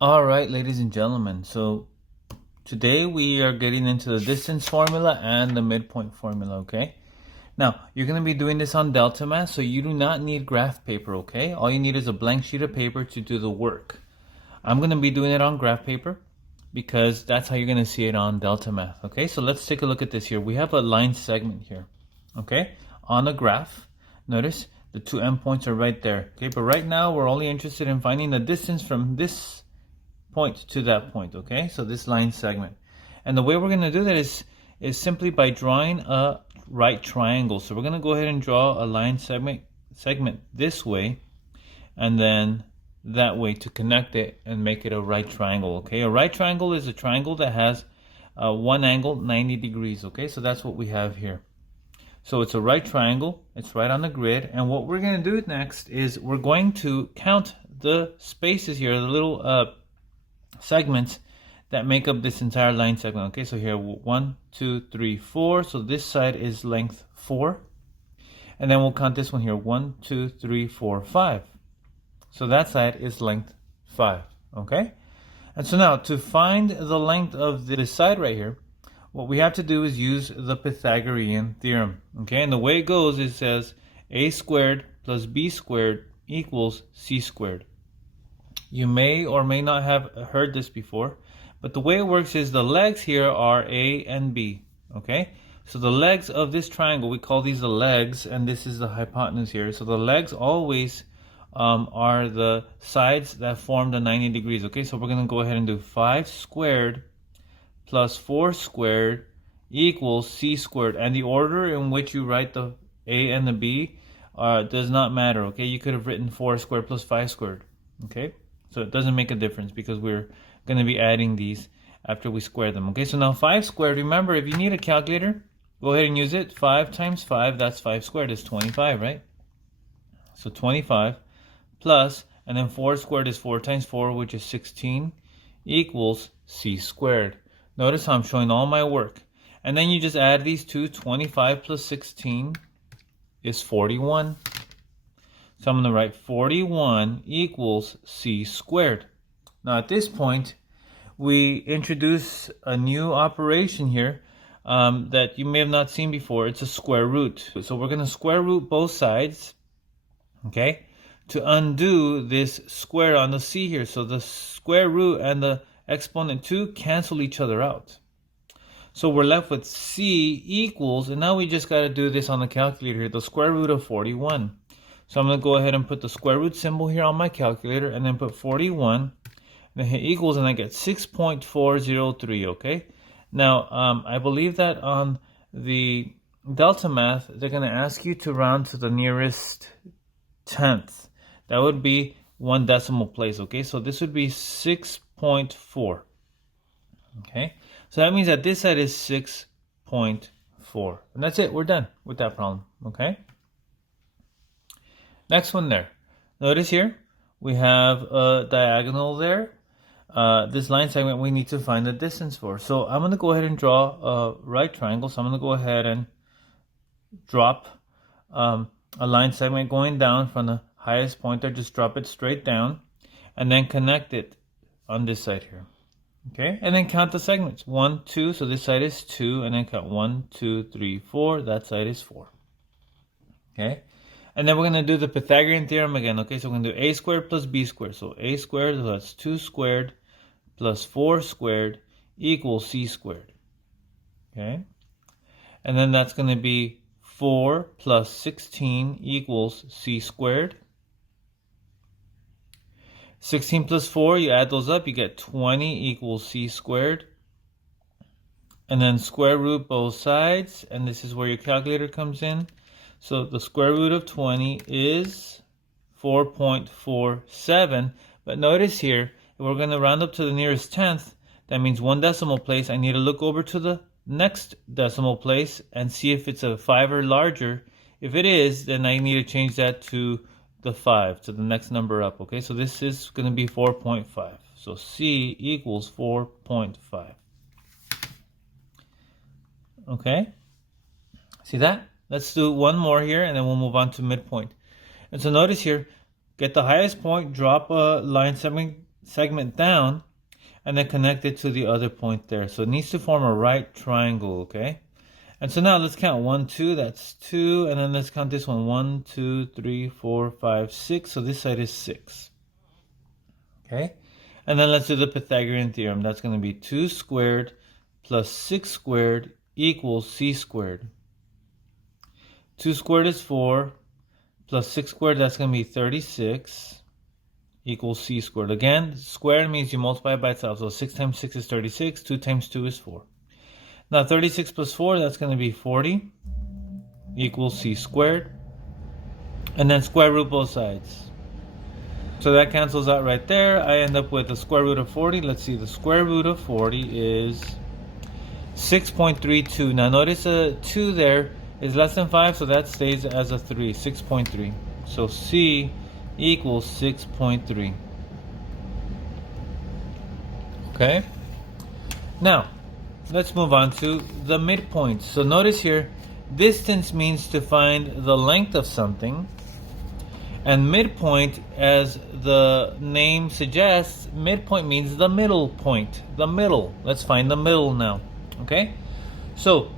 All right, ladies and gentlemen. So today we are getting into the distance formula and the midpoint formula, okay? Now, you're going to be doing this on Delta Math, so you do not need graph paper, okay? All you need is a blank sheet of paper to do the work. I'm going to be doing it on graph paper because that's how you're going to see it on Delta Math, okay? So let's take a look at this here. We have a line segment here, okay? On a graph, notice the two endpoints are right there, okay? But right now we're only interested in finding the distance from this point to that point, okay? So this line segment. And the way we're going to do that is simply by drawing a right triangle. So we're going to go ahead and draw a line segment this way and then that way to connect it and make it a right triangle, okay? A right triangle is a triangle that has one angle 90 degrees, okay? So that's what we have here. So it's a right triangle, it's right on the grid, and what we're going to do next is we're going to count the spaces here, the little segments that make up this entire line segment. Okay, so here 1, 2, 3, 4. So this side is length 4, and then we'll count this one here 1, 2, 3, 4, 5. So that side is length 5. Okay, and so now to find the length of this side right here, what we have to do is use the Pythagorean theorem. Okay, and the way it goes, it says a squared plus b squared equals c squared. You may or may not have heard this before, but the way it works is the legs here are A and B, okay? So the legs of this triangle, we call these the legs, and this is the hypotenuse here. So the legs always are the sides that form the 90 degrees, okay? So we're going to go ahead and do 5 squared plus 4 squared equals c squared. And the order in which you write the A and the B does not matter, okay? You could have written 4 squared plus 5 squared, okay? So it doesn't make a difference because we're going to be adding these after we square them. Okay, so now 5 squared, remember, if you need a calculator, go ahead and use it. 5 times 5, that's 5 squared, is 25, right? So 25 plus, and then 4 squared is 4 times 4, which is 16, equals c squared. Notice how I'm showing all my work. And then you just add these two. 25 plus 16 is 41. So I'm going to write 41 equals c squared. Now at this point, we introduce a new operation here that you may have not seen before. It's a square root. So we're going to square root both sides, okay, to undo this square on the c here. So the square root and the exponent 2 cancel each other out. So we're left with c equals, and now we just got to do this on the calculator here, the square root of 41. So I'm going to go ahead and put the square root symbol here on my calculator and then put 41 and then hit equals, and I get 6.403, okay? Now, I believe that on the Delta Math, they're going to ask you to round to the nearest tenth. That would be one decimal place, okay? So this would be 6.4, okay? So that means that this side is 6.4. And that's it. We're done with that problem, okay? Next one there. Notice here, we have a diagonal there. This line segment we need to find the distance for. So I'm going to go ahead and draw a right triangle. So I'm going to go ahead and drop a line segment going down from the highest point there. Just drop it straight down and then connect it on this side here. Okay, and then count the segments. 1, 2, so this side is 2, and then count 1, 2, 3, 4. That side is 4. Okay. And then we're going to do the Pythagorean theorem again, okay? So we're going to do a squared plus b squared. So a squared, so that's 2 squared plus 4 squared equals c squared, okay? And then that's going to be 4 plus 16 equals c squared. 16 plus 4, you add those up, you get 20 equals c squared. And then square root both sides, and this is where your calculator comes in. So the square root of 20 is 4.47. But notice here, if we're going to round up to the nearest tenth, that means one decimal place. I need to look over to the next decimal place and see if it's a 5 or larger. If it is, then I need to change that to the 5, to the next number up. Okay, so this is going to be 4.5. So C equals 4.5. Okay, see that? Let's do one more here, and then we'll move on to midpoint. And so notice here, get the highest point, drop a line segment down and then connect it to the other point there. So it needs to form a right triangle, okay? And so now let's count 1, 2, that's 2, and then let's count this one 1, 2, 3, 4, 5, 6. So this side is 6. Okay? And then let's do the Pythagorean theorem. That's going to be 2 squared plus 6 squared equals c squared. 2 squared is 4 plus 6 squared, that's going to be 36 equals c squared. Again, squared means you multiply it by itself. So 6 times 6 is 36, 2 times 2 is 4. Now 36 plus 4, that's going to be 40 equals c squared. And then square root both sides. So that cancels out right there. I end up with the square root of 40. Let's see, the square root of 40 is 6.32. Now notice a 2 there is less than 5, so that stays as a 3, 6.3. So C equals 6.3. Okay? Now, let's move on to the midpoint. So notice here, distance means to find the length of something. And midpoint, as the name suggests, midpoint means the middle point. The middle. Let's find the middle now. Okay? So,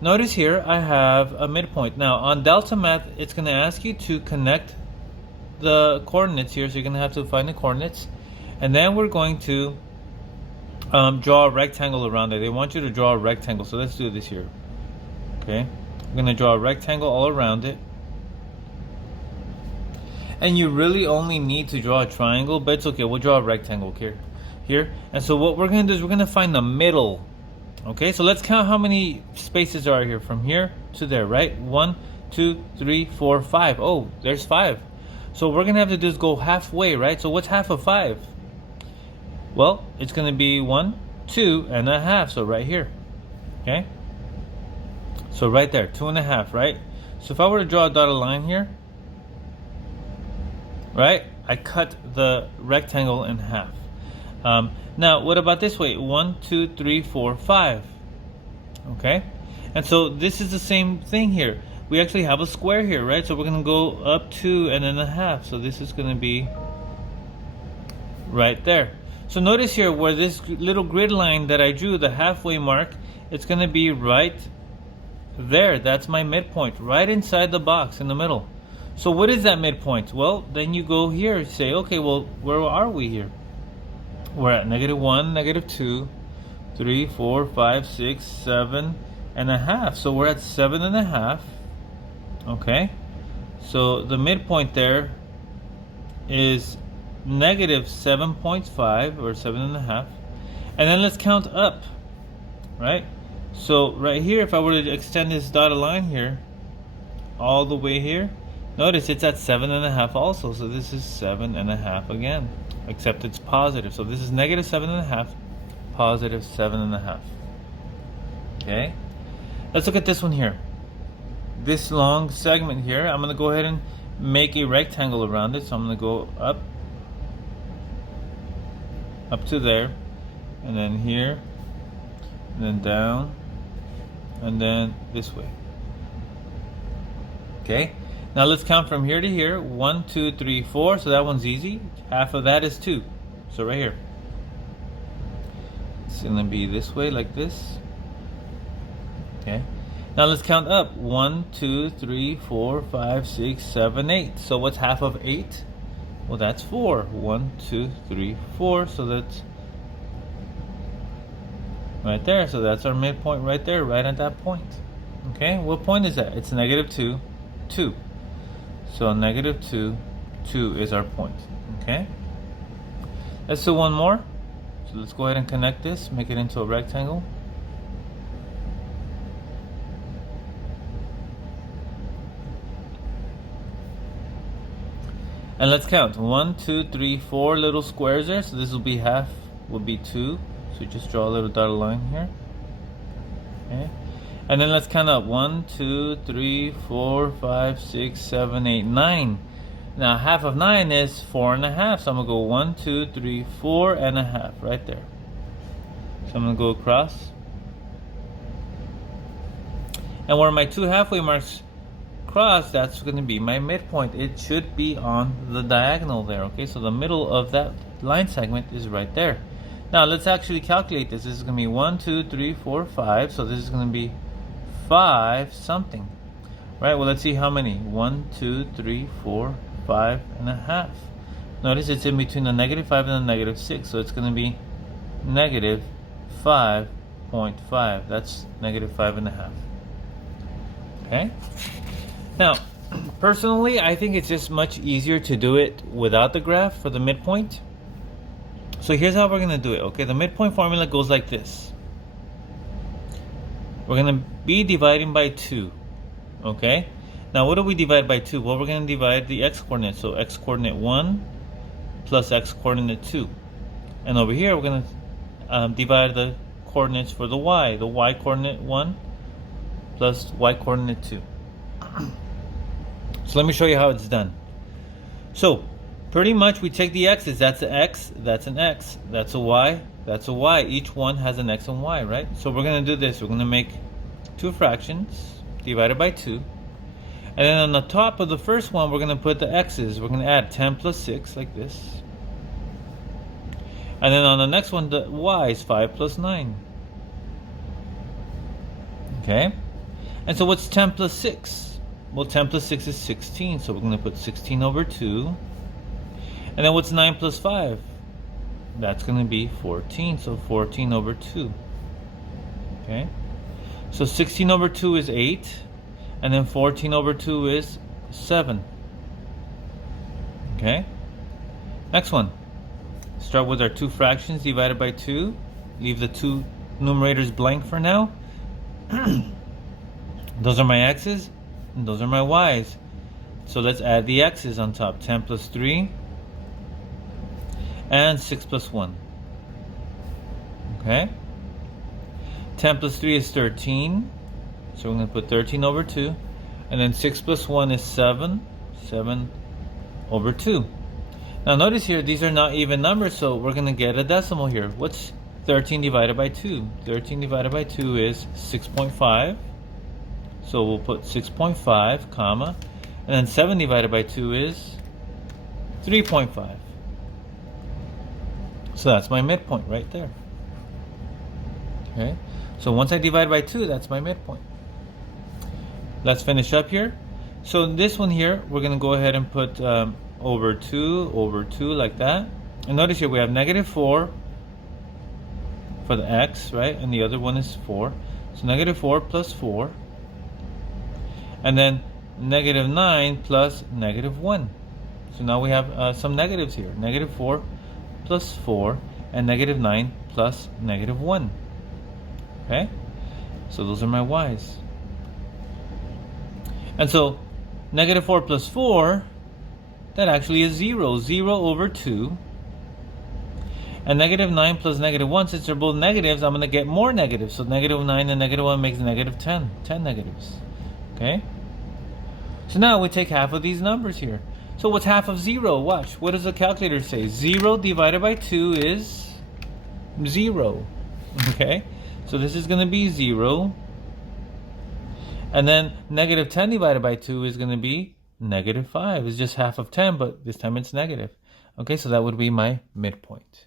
notice here I have a midpoint. Now, on Delta Math, it's going to ask you to connect the coordinates here. So you're going to have to find the coordinates. And then we're going to draw a rectangle around it. They want you to draw a rectangle. So let's do this here. Okay? I'm going to draw a rectangle all around it. And you really only need to draw a triangle, but it's okay. We'll draw a rectangle here. And so what we're going to do is we're going to find the middle. Okay, so let's count how many spaces are here from here to there, right? 1, 2, 3, 4, 5. Oh, there's 5. So we're going to have to do is go halfway, right? So what's half of 5? Well, it's going to be 1, 2, and a half. So right here. Okay? So right there, 2.5, right? So if I were to draw a dotted line here, right? I cut the rectangle in half. Now, what about this way? 1, 2, 3, 4, 5. Okay? And so this is the same thing here. We actually have a square here, right? So we're going to go up 2 and then a half. So this is going to be right there. So notice here where this little grid line that I drew, the halfway mark, it's going to be right there. That's my midpoint, right inside the box in the middle. So what is that midpoint? Well, then you go here, say, okay, well, where are we here? We're at -1, -2, 3, 4, 5, 6, 7.5. So we're at 7.5. Okay. So the midpoint there is -7.5 or 7.5. And then let's count up, right? So right here, if I were to extend this dotted line here, all the way here, notice it's at 7.5 also. So this is 7.5 again, except it's positive. So this is -7.5, positive 7.5. Okay. Let's look at this one here. This long segment here, I'm going to go ahead and make a rectangle around it. So I'm going to go up to there, and then here, and then down, and then this way. Okay. Now let's count from here to here. 1, 2, 3, 4. So that one's easy. Half of that is 2. So right here. It's going to be this way, like this. Okay. Now let's count up. 1, 2, 3, 4, 5, 6, 7, 8. So what's half of 8? Well, that's 4. 1, 2, 3, 4. So that's right there. So that's our midpoint right there, right at that point. Okay. What point is that? It's -2, 2. So -2, 2 is our point. Okay. Let's do one more. So let's go ahead and connect this, make it into a rectangle. And let's count. 1, 2, 3, 4 little squares there. So this will be half, will be 2. So just draw a little dotted line here. Okay. And then let's count up. 1, 2, 3, 4, 5, 6, 7, 8, 9. Now half of 9 is 4.5. So I'm going to go 1, 2, 3, 4.5 right there. So I'm going to go across. And where my two halfway marks cross, that's going to be my midpoint. It should be on the diagonal there. Okay, so the middle of that line segment is right there. Now let's actually calculate this. This is going to be 1, 2, 3, 4, 5. So this is going to be 5 something. Right, well, let's see how many. 1, 2, 3, 4, 5 and a half. Notice it's in between the -5 and the -6. So it's going to be -5.5. That's -5.5. Okay. Now, personally, I think it's just much easier to do it without the graph for the midpoint. So here's how we're going to do it. Okay, the midpoint formula goes like this. We're going to be dividing by 2. Okay, now what do we divide by 2? Well, we're going to divide the x-coordinate. So x-coordinate 1 plus x-coordinate 2. And over here, we're going to divide the coordinates for the y-coordinate 1 plus y-coordinate 2. So let me show you how it's done. So pretty much we take the x's. That's an x, that's an x, that's a y, that's a y. Each one has an x and y, right? So we're going to do this. We're going to make two fractions divided by 2. And then on the top of the first one, we're going to put the x's. We're going to add 10 plus 6 like this. And then on the next one, the y is 5 plus 9. Okay? And so what's 10 plus 6? Well, 10 plus 6 is 16. So we're going to put 16 over 2. And then what's 9 plus 5? That's going to be 14. So 14 over 2. Okay? So 16 over 2 is 8. And then 14 over 2 is 7. Okay? Next one. Start with our two fractions divided by 2. Leave the two numerators blank for now. Those are my x's, and those are my y's. So let's add the x's on top. 10 plus 3, and 6 plus 1. Okay? 10 plus 3 is 13. So we're going to put 13 over 2. And then 6 plus 1 is 7. 7 over 2. Now notice here, these are not even numbers, so we're going to get a decimal here. What's 13 divided by 2? 13 divided by 2 is 6.5. So we'll put 6.5, comma. And then 7 divided by 2 is 3.5. So that's my midpoint right there. Okay? So once I divide by 2, that's my midpoint. Let's finish up here. So this one here, we're going to go ahead and put over 2 like that. And notice here we have -4 for the x, right? And the other one is 4. So -4 plus 4. And then -9 plus -1. So now we have some negatives here. -4 plus 4 and -9 plus -1. Okay? So those are my y's. And so -4 plus 4, that actually is 0. 0 over 2. And -9 plus -1, since they're both negatives, I'm going to get more negatives. So -9 and -1 makes -10. 10 negatives. Okay? So now we take half of these numbers here. So what's half of 0? Watch. What does the calculator say? 0 divided by 2 is 0. Okay? So this is going to be 0. And then -10 divided by 2 is going to be -5. It's just half of 10, but this time it's negative. Okay, so that would be my midpoint.